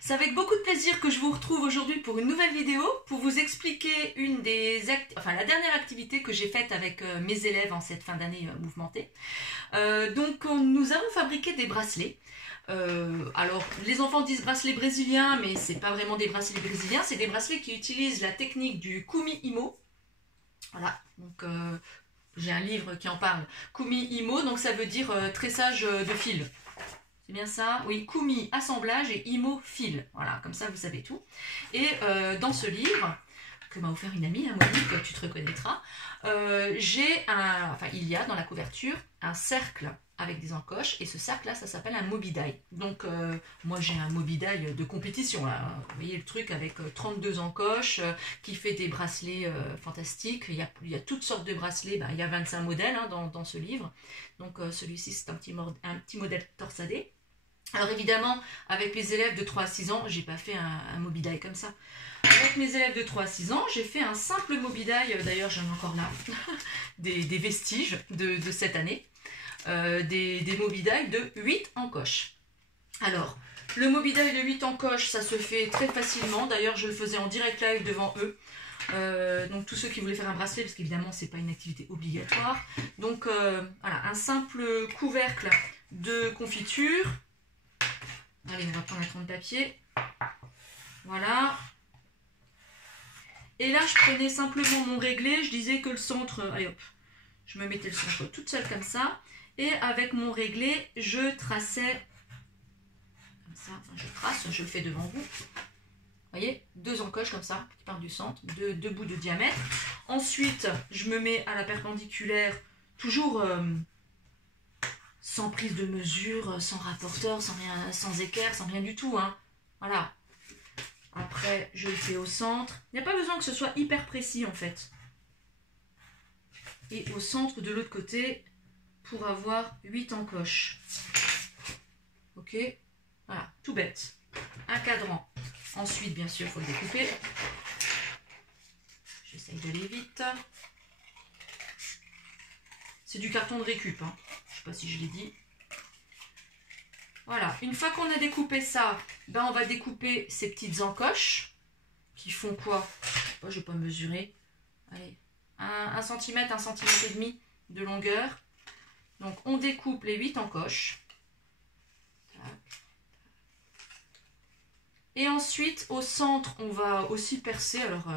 C'est avec beaucoup de plaisir que je vous retrouve aujourd'hui pour une nouvelle vidéo pour vous expliquer la dernière activité que j'ai faite avec mes élèves en cette fin d'année mouvementée. Nous avons fabriqué des bracelets. Alors, les enfants disent bracelets brésiliens, mais c'est pas vraiment des bracelets brésiliens, c'est des bracelets qui utilisent la technique du Kumi Imo. Voilà, donc j'ai un livre qui en parle. Kumi Imo, donc ça veut dire tressage de fil. C'est bien ça? Oui, Kumi, assemblage et Imo, fil. Voilà, comme ça vous savez tout. Et dans ce livre, que m'a offert une amie, Monique, tu te reconnaîtras, il y a dans la couverture un cercle avec des encoches, et ce cercle-là, ça s'appelle un mobidaï. Donc, moi, j'ai un mobidaï de compétition, là. Vous voyez le truc avec 32 encoches, qui fait des bracelets fantastiques. Il y a toutes sortes de bracelets. Il y a 25 modèles dans ce livre. Donc, celui-ci, c'est un petit modèle torsadé. Alors évidemment, avec les élèves de 3 à 6 ans, j'ai pas fait un mobidaï comme ça. Avec mes élèves de 3 à 6 ans, j'ai fait un simple mobidaï, d'ailleurs j'en ai encore là, des vestiges de cette année, des mobidaïs de 8 encoches. Alors, le mobidaï de 8 encoches, ça se fait très facilement, d'ailleurs je le faisais en direct live devant eux. Donc tous ceux qui voulaient faire un bracelet, parce qu'évidemment c'est pas une activité obligatoire. Donc voilà, un simple couvercle de confiture. Allez, on va prendre un crâne de papier. Voilà. Et là, je prenais simplement mon réglé. Je disais que le centre... Allez hop. Je me mettais le centre toute seule comme ça. Et avec mon réglé, je traçais... Comme ça. Enfin, je trace. Je le fais devant vous. Vous voyez, 2 encoches comme ça, qui partent du centre. 2 bouts de diamètre. Ensuite, je me mets à la perpendiculaire. Toujours... sans prise de mesure, sans rapporteur, sans équerre, sans rien du tout. Hein. Voilà. Après, je le fais au centre. Il n'y a pas besoin que ce soit hyper précis en fait. Et au centre de l'autre côté, pour avoir 8 encoches. Ok. Voilà, tout bête. Un cadran. Ensuite, bien sûr, il faut le découper. J'essaye d'aller vite. C'est du carton de récup, hein. Je ne sais pas si je l'ai dit. Voilà, une fois qu'on a découpé ça, on va découper ces petites encoches qui font quoi? Je ne vais pas mesurer. Allez, 1 cm, 1 cm et demi de longueur. Donc on découpe les 8 encoches. Et ensuite, au centre, on va aussi percer. Alors,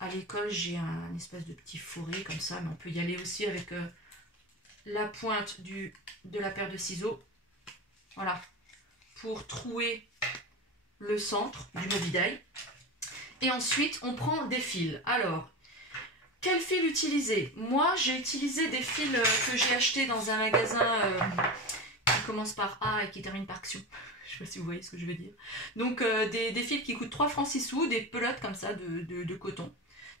à l'école, j'ai un espèce de petit fourré comme ça, mais on peut y aller aussi avec la pointe de la paire de ciseaux. Voilà, pour trouer le centre du mobidaï. Et ensuite, on prend des fils. Alors, quel fil utiliser? Moi, j'ai utilisé des fils que j'ai achetés dans un magasin qui commence par A et qui termine par Action. Je ne sais pas si vous voyez ce que je veux dire. Donc, des fils qui coûtent 3 francs 6 sous, des pelotes comme ça de coton.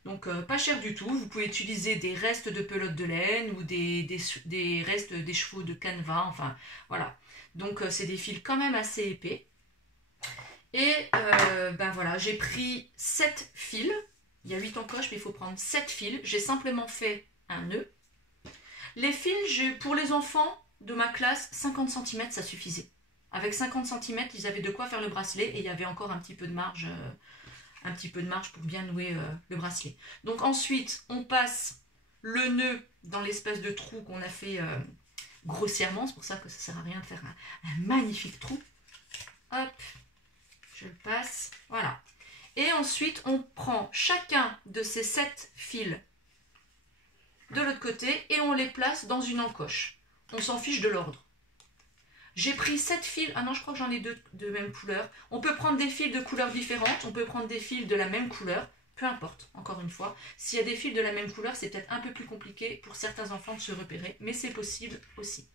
Donc, pas cher du tout. Vous pouvez utiliser des restes de pelotes de laine ou des restes des chevaux de canevas. Enfin, voilà. Donc, c'est des fils quand même assez épais. Et voilà, j'ai pris 7 fils. Il y a 8 encoches, mais il faut prendre 7 fils. J'ai simplement fait un nœud. Les fils, pour les enfants de ma classe, 50 cm, ça suffisait. Avec 50 cm, ils avaient de quoi faire le bracelet et il y avait encore un petit peu de marge, pour bien nouer le bracelet. Donc ensuite, on passe le nœud dans l'espèce de trou qu'on a fait grossièrement. C'est pour ça que ça ne sert à rien de faire un magnifique trou. Hop, je le passe. Voilà. Et ensuite, on prend chacun de ces 7 fils de l'autre côté et on les place dans une encoche. On s'en fiche de l'ordre. J'ai pris 7 fils. Ah non, je crois que j'en ai 2 de même couleur. On peut prendre des fils de couleurs différentes. On peut prendre des fils de la même couleur. Peu importe, encore une fois. S'il y a des fils de la même couleur, c'est peut-être un peu plus compliqué pour certains enfants de se repérer. Mais c'est possible aussi.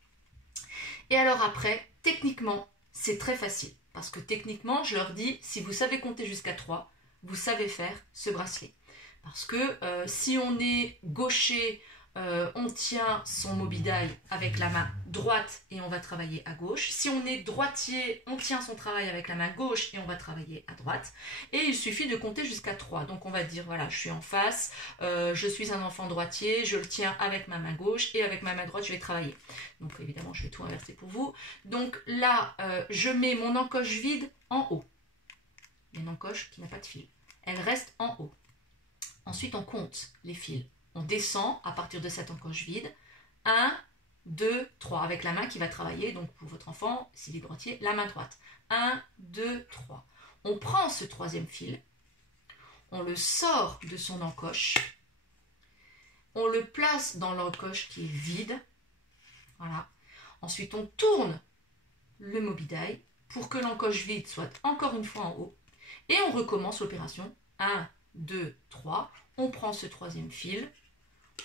Et alors après, techniquement, c'est très facile. Parce que techniquement, je leur dis, si vous savez compter jusqu'à 3, vous savez faire ce bracelet. Parce que si on est gaucher, on tient son mobidaï avec la main droite et on va travailler à gauche. Si on est droitier, on tient son travail avec la main gauche et on va travailler à droite. Et il suffit de compter jusqu'à 3. Donc on va dire, voilà, je suis en face, je suis un enfant droitier, je le tiens avec ma main gauche et avec ma main droite, je vais travailler. Donc évidemment, je vais tout inverser pour vous. Donc là, je mets mon encoche vide en haut. Une encoche qui n'a pas de fil. Elle reste en haut. Ensuite, on compte les fils. On descend à partir de cette encoche vide. 1, 2, 3. Avec la main qui va travailler, donc pour votre enfant, s'il est droitier, la main droite. 1, 2, 3. On prend ce troisième fil. On le sort de son encoche. On le place dans l'encoche qui est vide. Voilà. Ensuite, on tourne le mobidaï pour que l'encoche vide soit encore une fois en haut. Et on recommence l'opération. 1, 2, 3. On prend ce troisième fil.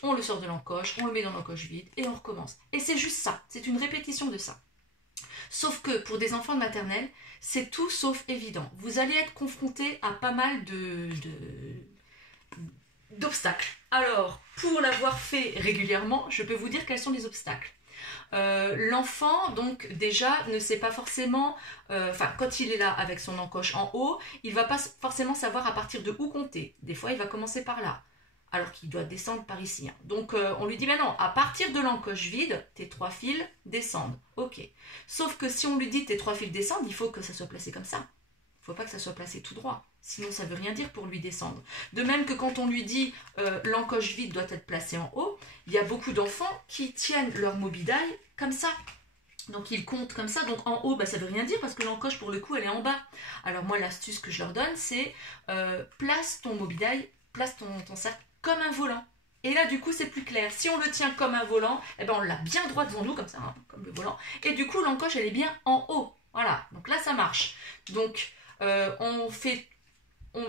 On le sort de l'encoche, on le met dans l'encoche vide et on recommence. Et c'est juste ça, c'est une répétition de ça. Sauf que pour des enfants de maternelle, c'est tout sauf évident. Vous allez être confronté à pas mal d'obstacles. Alors, pour l'avoir fait régulièrement, je peux vous dire quels sont les obstacles. L'enfant, donc déjà, ne sait pas forcément, quand il est là avec son encoche en haut, il ne va pas forcément savoir à partir de où compter. Des fois, il va commencer par là, alors qu'il doit descendre par ici. Hein. Donc, on lui dit, ben non, à partir de l'encoche vide, tes 3 fils descendent. Ok. Sauf que si on lui dit tes 3 fils descendent, il faut que ça soit placé comme ça. Il ne faut pas que ça soit placé tout droit. Sinon, ça ne veut rien dire pour lui descendre. De même que quand on lui dit l'encoche vide doit être placée en haut, il y a beaucoup d'enfants qui tiennent leur mobidaï comme ça. Donc, ils comptent comme ça. Donc, en haut, ça ne veut rien dire parce que l'encoche, pour le coup, elle est en bas. Alors, moi, l'astuce que je leur donne, c'est place ton mobidaï, place ton sac comme un volant. Et là, du coup, c'est plus clair. Si on le tient comme un volant, eh ben, on l'a bien droit devant nous, comme ça, hein, comme le volant. Et du coup, l'encoche, elle est bien en haut. Voilà. Donc là, ça marche. Donc,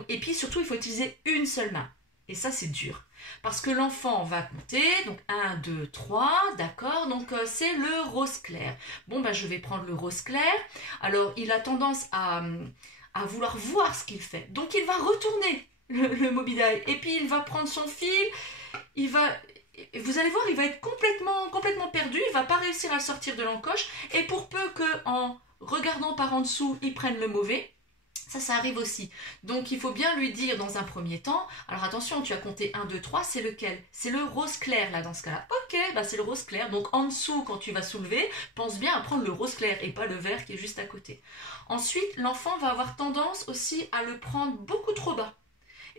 et puis surtout, il faut utiliser une seule main. Et ça, c'est dur. Parce que l'enfant va compter. Donc 1, 2, 3. D'accord. Donc c'est le rose clair. Bon, je vais prendre le rose clair. Alors, il a tendance à vouloir voir ce qu'il fait. Donc, il va retourner le mobidaï. Et puis, il va prendre son fil. Vous allez voir, il va être complètement perdu. Il ne va pas réussir à le sortir de l'encoche. Et pour peu qu'en regardant par en dessous, il prenne le mauvais, ça arrive aussi. Donc, il faut bien lui dire dans un premier temps, alors attention, tu as compté 1, 2, 3, c'est lequel? C'est le rose clair, là, dans ce cas-là. Ok, c'est le rose clair. Donc, en dessous, quand tu vas soulever, pense bien à prendre le rose clair et pas le vert qui est juste à côté. Ensuite, l'enfant va avoir tendance aussi à le prendre beaucoup trop bas.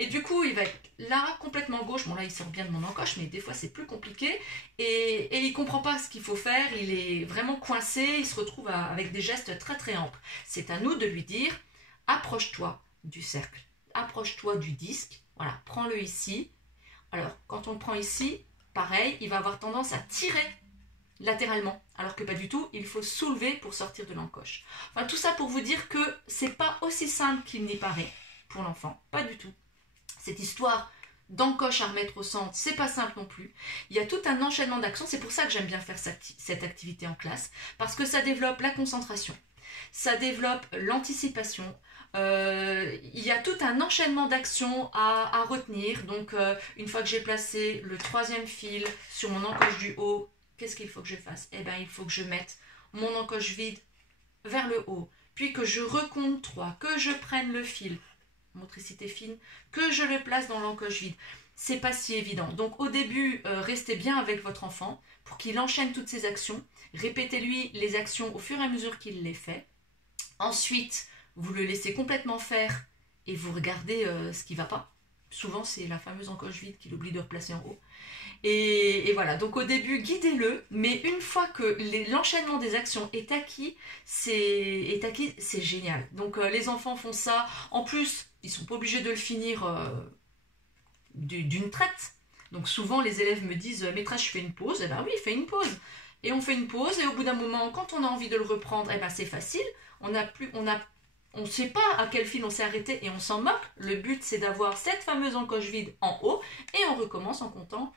Et du coup, il va être là, complètement gauche. Bon, là, il sort bien de mon encoche, mais des fois, c'est plus compliqué. Et il ne comprend pas ce qu'il faut faire. Il est vraiment coincé. Il se retrouve avec des gestes très amples. C'est à nous de lui dire, approche-toi du cercle. Approche-toi du disque. Voilà, prends-le ici. Alors, quand on le prend ici, pareil, il va avoir tendance à tirer latéralement. Alors que pas du tout, il faut soulever pour sortir de l'encoche. Enfin, tout ça pour vous dire que c'est pas aussi simple qu'il n'y paraît pour l'enfant. Pas du tout. Cette histoire d'encoche à remettre au centre, c'est pas simple non plus. Il y a tout un enchaînement d'actions. C'est pour ça que j'aime bien faire cette activité en classe, parce que ça développe la concentration, ça développe l'anticipation. Il y a tout un enchaînement d'actions à retenir. Donc, une fois que j'ai placé le troisième fil sur mon encoche du haut, qu'est-ce qu'il faut que je fasse? Eh bien, il faut que je mette mon encoche vide vers le haut, puis que je recompte 3, que je prenne le fil, motricité fine, que je le place dans l'encoche vide. C'est pas si évident. Donc au début, restez bien avec votre enfant pour qu'il enchaîne toutes ces actions. Répétez-lui les actions au fur et à mesure qu'il les fait. Ensuite, vous le laissez complètement faire et vous regardez ce qui ne va pas. Souvent, c'est la fameuse encoche vide qu'il oublie de replacer en haut. Et voilà, donc au début, guidez-le, mais une fois que l'enchaînement des actions est acquis, c'est génial. Donc les enfants font ça. En plus, ils ne sont pas obligés de le finir d'une traite. Donc souvent, les élèves me disent « Maîtresse, je fais une pause ». Eh bien oui, fais une pause. Et on fait une pause, et au bout d'un moment, quand on a envie de le reprendre, eh ben c'est facile. On ne sait pas à quel fil on s'est arrêté et on s'en moque. Le but, c'est d'avoir cette fameuse encoche vide en haut, et on recommence en comptant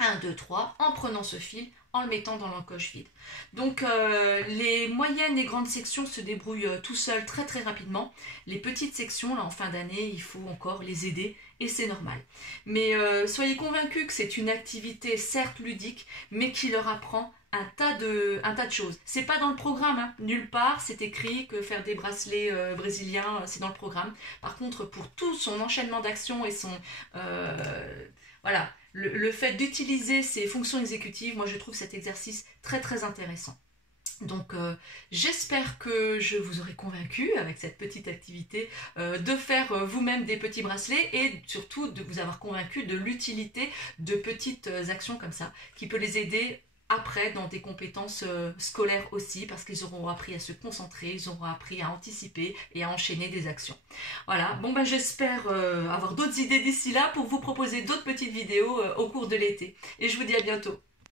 1, 2, 3, en prenant ce fil, en le mettant dans l'encoche vide. Donc les moyennes et grandes sections se débrouillent tout seuls très très rapidement. Les petites sections, là en fin d'année, il faut encore les aider et c'est normal. Mais soyez convaincus que c'est une activité certes ludique, mais qui leur apprend un tas de choses. C'est pas dans le programme, hein. Nulle part c'est écrit que faire des bracelets brésiliens, c'est dans le programme. Par contre, pour tout son enchaînement d'actions et son... voilà, le fait d'utiliser ces fonctions exécutives, moi je trouve cet exercice très très intéressant. Donc j'espère que je vous aurai convaincu avec cette petite activité de faire vous-même des petits bracelets et surtout de vous avoir convaincu de l'utilité de petites actions comme ça qui peut les aider après dans des compétences scolaires aussi parce qu'ils auront appris à se concentrer, ils auront appris à anticiper et à enchaîner des actions. Voilà, bon ben j'espère avoir d'autres idées d'ici là pour vous proposer d'autres petites vidéos au cours de l'été et je vous dis à bientôt.